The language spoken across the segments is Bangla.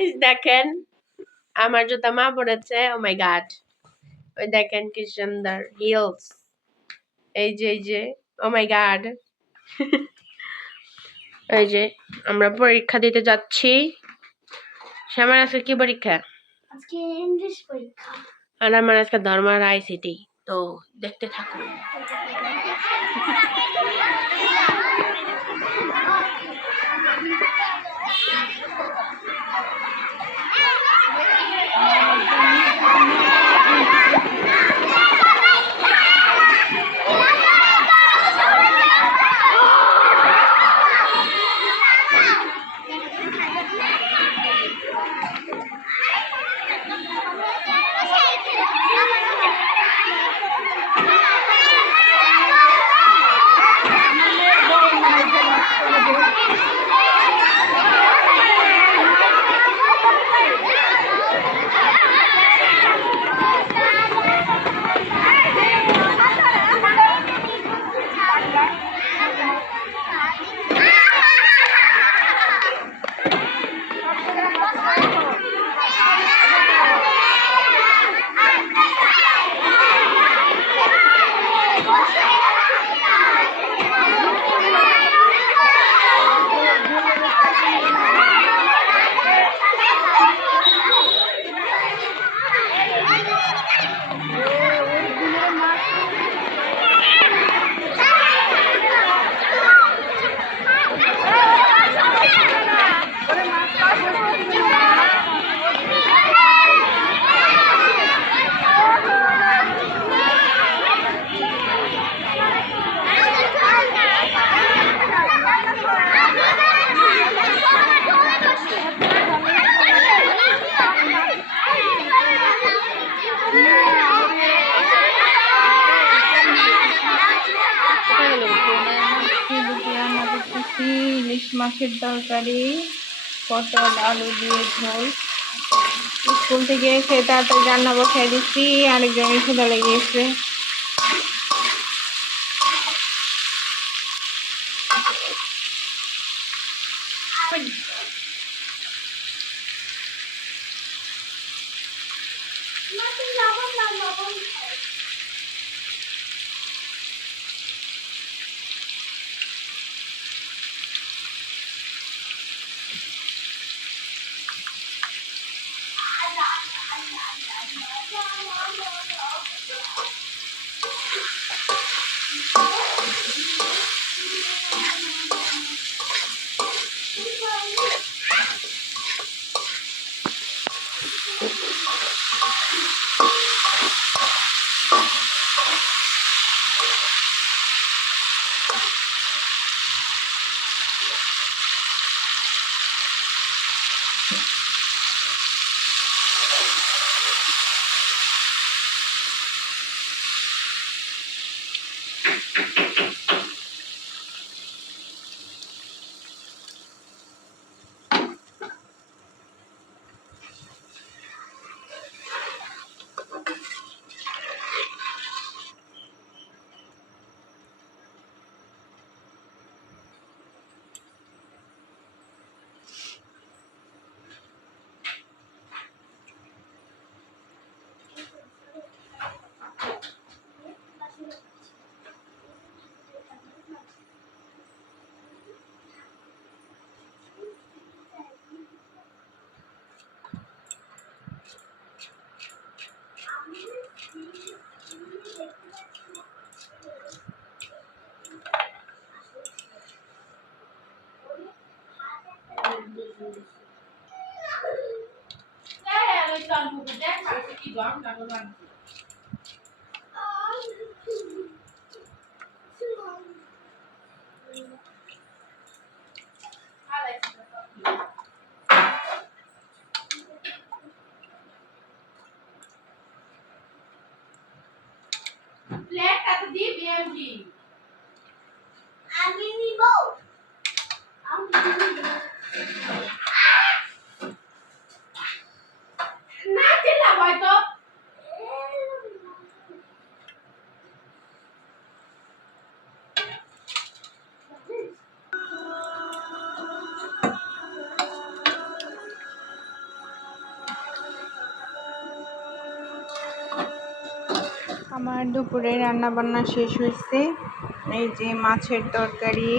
এই দেখেন আমার জুতা মা পড়েছে, ও মাই গড। ওই দেখেন কি সুন্দর হিলস, এই যে ও মাই গড। এই যে আমরা পরীক্ষা দিতে যাচ্ছি। আমার আজকে কি পরীক্ষা? আজকে ইংলিশ পরীক্ষা। আর আমার আজকে ধর্ম আর আইসিটি। তো দেখতে থাকুন। ইলিশ মাছের তরকারি, পটল আলু দিয়ে ঝোল। স্কুল থেকে এসে তাড়াতাড়ি রান্না বসাই দিচ্ছি, আরেকজনের ক্ষুধা লেগে গেছে। আমি নিব। না চিল্লা হয়তো আমার দুপুরে রান্না বান্না শেষ হয়েছে। এই যে মাছের তরকারি,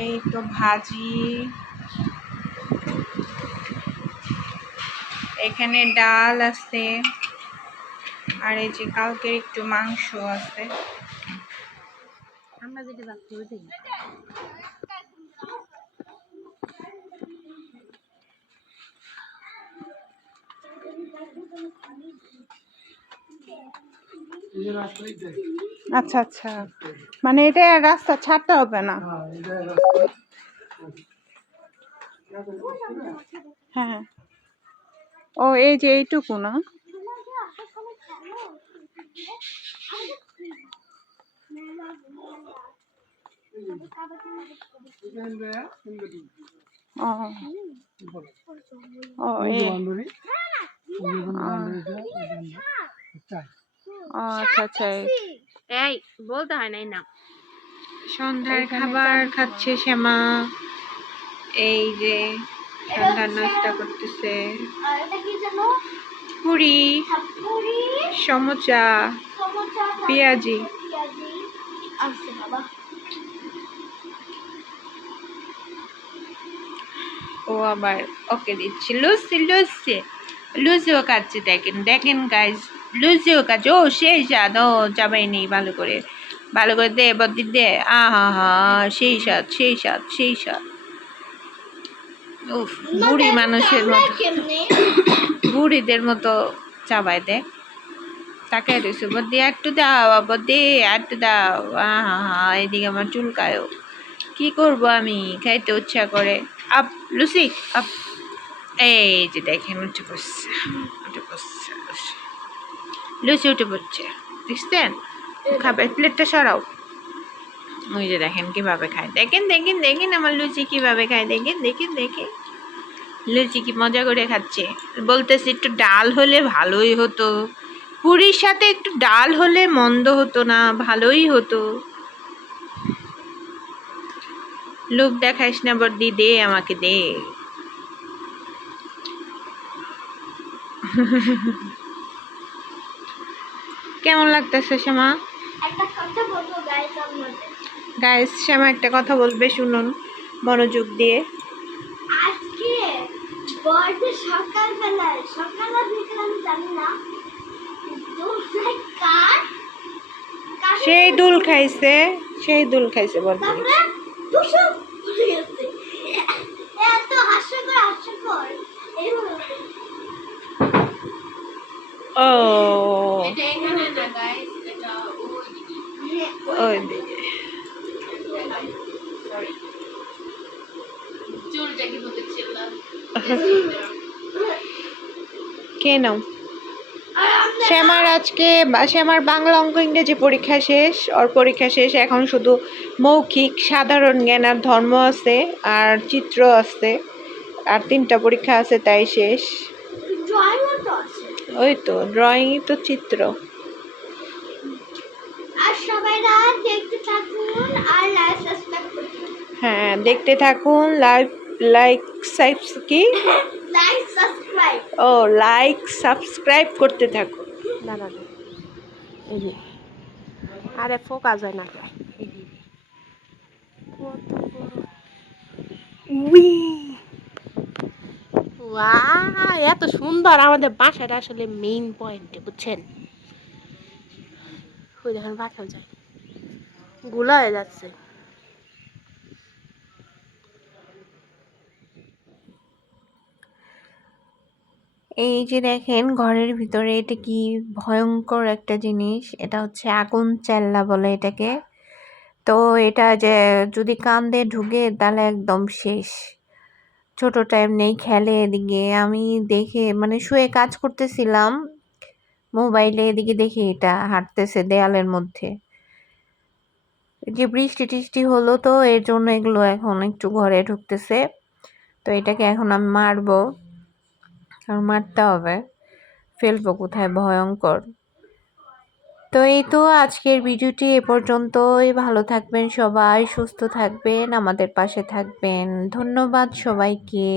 এই তো ভাজি, এখানে ডাল আছে, আর এই যে কালকের একটু মাংস আছে। আমরা যেটা ভাবছি ওইটাই। আচ্ছা আচ্ছা, মানে এটা রাস্তা ছাড়তে হবে না। হ্যাঁ, ও এই যে এইটুকু না। ও ও আচ্ছা আচ্ছা। এই বলতে হয় নাই না। সন্ধ্যার খাবার খাচ্ছে শ্যামা। এই যে সন্ধ্যার নাস্তা করতেছে। আর এটা কি জানো? পুরি, পুরি, সমোসা, সমোসা, পেঁয়াজি। পেঁয়াজি আছে বাবা। ও আবার ওকে দিচ্ছি লুচি লুচি লুচিও খাচ্ছে। দেখেন দেখেন গাইজ, লুচিও খাচ্ছে। ও সেই স্বাদ, ও চাবাই নেই ভালো করে, ভালো করে দে বদ্দি দে। আহা হা, সেই স্বাদ সেই স্বাদ সেই স্বাদ। উফ, বুড়ি মানুষের মতো, বুড়িদের মতো চাবাই দে। তাকে রয়েছে বদ্দি একটু দাও, বদ্দি একটু দাও। আহা হা, এদিকে আমার চুলকায়ও। কি করব আমি, খাইতে ইচ্ছা করে। আপ লুচি আপ। এই যে দেখেন উঠে পড়ছে, উঠে পড়ছে লুচি উঠে পড়ছে, দেখছেন? খাবার প্লেটটা সরাও। ওই যে দেখেন কিভাবে খায়, দেখেন দেখেন দেখেন আমার লুচি কিভাবে খায়, দেখেন দেখেন দেখেন লুচি কি মজা করে খাচ্ছে। বলতেছে একটু ডাল হলে ভালোই হতো, পুরীর সাথে একটু ডাল হলে মন্দ হতো না, ভালোই হতো। লোক দেখাইস না বড়দি, দে আমাকে দে। কেমন লাগতেছে শ্যামা? একটা কথা বলবো গাইস আপনাদের। গাইস, শ্যামা একটা কথা বলবে, শুনুন মনোযোগ দিয়ে। আজকে বড় সকালবেলায় সকালে দেখলাম জানি না দোলনায় কার কার সেই দুল খাইছে, সেই দুল খাইছে বড়দি। তারপরে দুশো পড়ে গেছে। এত হাস্যকর এইভাবে। ও এটা এখানে না গাইস, এটা ওই দিকে। সরি, চুলটা কি মতো ছিল। কে নাও? শ্যামার আজকে শ্যামার বাংলা অঙ্ক ইংরেজি পরীক্ষা শেষ, ওর পরীক্ষা শেষ। এখন শুধু মৌখিক সাধারণ জ্ঞান আর ধর্ম আছে, আর চিত্র আছে, আর 3টা পরীক্ষা আছে, তাই শেষ। ড্রয়িংও তো আছে। ওই তো ড্রয়িংই তো চিত্র। আর সবাই দেখতে থাকুন আর লাইক সাবস্ক্রাইব করুন। হ্যাঁ, দেখতে থাকুন। লাইক কি লাইক সাবস্ক্রাইব। ও লাইক সাবস্ক্রাইব করতে থাকুন। দাঁড়া, এই যে আরে ফোকাস হয় না। এত সুন্দর আমাদের বাসাটা, আসলে মেইন পয়েন্টে, বুঝছেন? ওই দেখেন বাসাও যায়, গুলা হয়ে যাচ্ছে। এই যে দেখেন ঘরের ভিতরে এটা কি ভয়ঙ্কর একটা জিনিস, এটা হচ্ছে আগুন চেল্লা বলে এটাকে। তো এটা যে যদি কান দিয়ে ঢুকে তাহলে একদম শেষ। ছোট টাইম নেই, খেলে এদিকে। আমি দেখে মানে শুয়ে কাজ করতেছিলাম মোবাইলে, এদিকে দেখি এটা হাঁটতেছে দেয়ালের মধ্যে। যে বৃষ্টি টিষ্টি হলো তো এর জন্য এগুলো এখন একটু ঘরে ঢুকতেছে। তো এটাকে এখন আমি মারবো, কারণ মারতে হবে, ফেলবো কোথায়, ভয়ঙ্কর। তো এই তো আজকের ভিডিওটি এ পর্যন্তই। ভালো থাকবেন সবাই, সুস্থ থাকবেন, আমাদের পাশে থাকবেন। ধন্যবাদ সবাইকে।